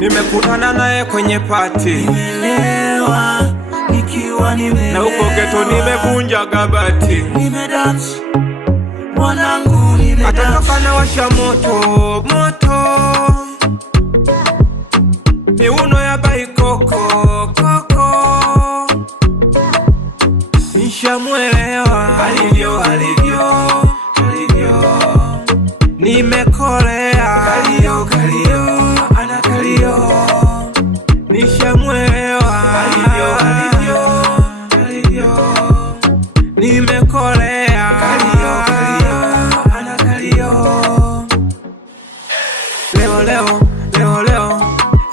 Nimekutana naye kwenye party, nimelewa nikiwa na huko ghetto nimevunja kabati, nimedance mwanangu, nimedance atatoka na washa moto miuno ya baikoko nishamwelewa alivyo nimekolea kalio ana kalio nishamwelewa alivyo nimekolea kalio ana kalio leo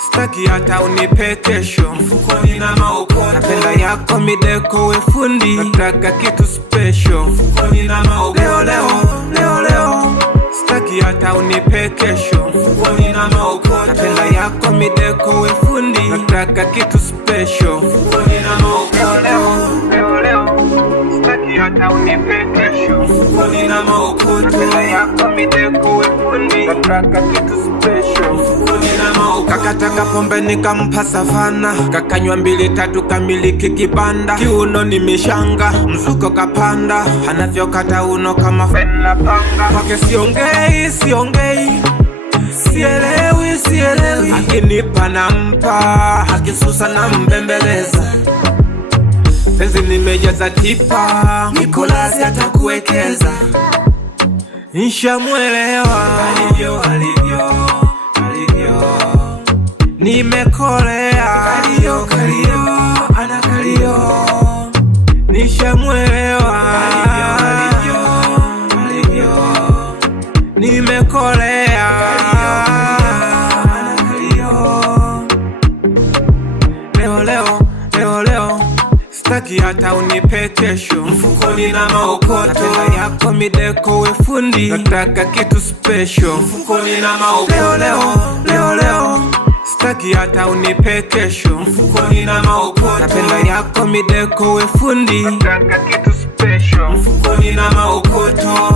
sitaki hata unipe kesho, mfukoni na maokoto. Napenda yako mideko we fundi, nataka kitu special, mfukoni na maokoto. Leo sitaki hata unipe kesho, mfukoni na maokoto. Napenda yako mideko we fundi, nataka kitu special, mfukoni na maokoto. Leo sitaki hata unipe kesho, mfukoni na maokoto. Napenda yako mideko we fundi, nataka kitu special, mfukoni na maokoto. Kakataka pombe nikampa savana, kakanywa 2-3 kamiliki kibanda. Kiuno nimeshanga, mzuko kapanda, anavyokata uno kama fena panga. Kwake siongei, sielewi, akinipa nampa, akisusa na mbembeleza. Penzi nimejaza tipa, Nikolasi atakuwekeza. Nishamwelewa alivyo nimekolea kalio ana kalio nishamwelewa alivyo nimekolea ana kalio leo sitaki hata unipe kesho, mfukoni na maokoto. Napenda yako mideko we fundi, nataka kitu special, mfukoni na maokoto. Leo sitaki hata unipe kesho, mfukoni na maokoto. Napenda yako mideko we fundi, nataka kitu special, mfukoni na maokoto.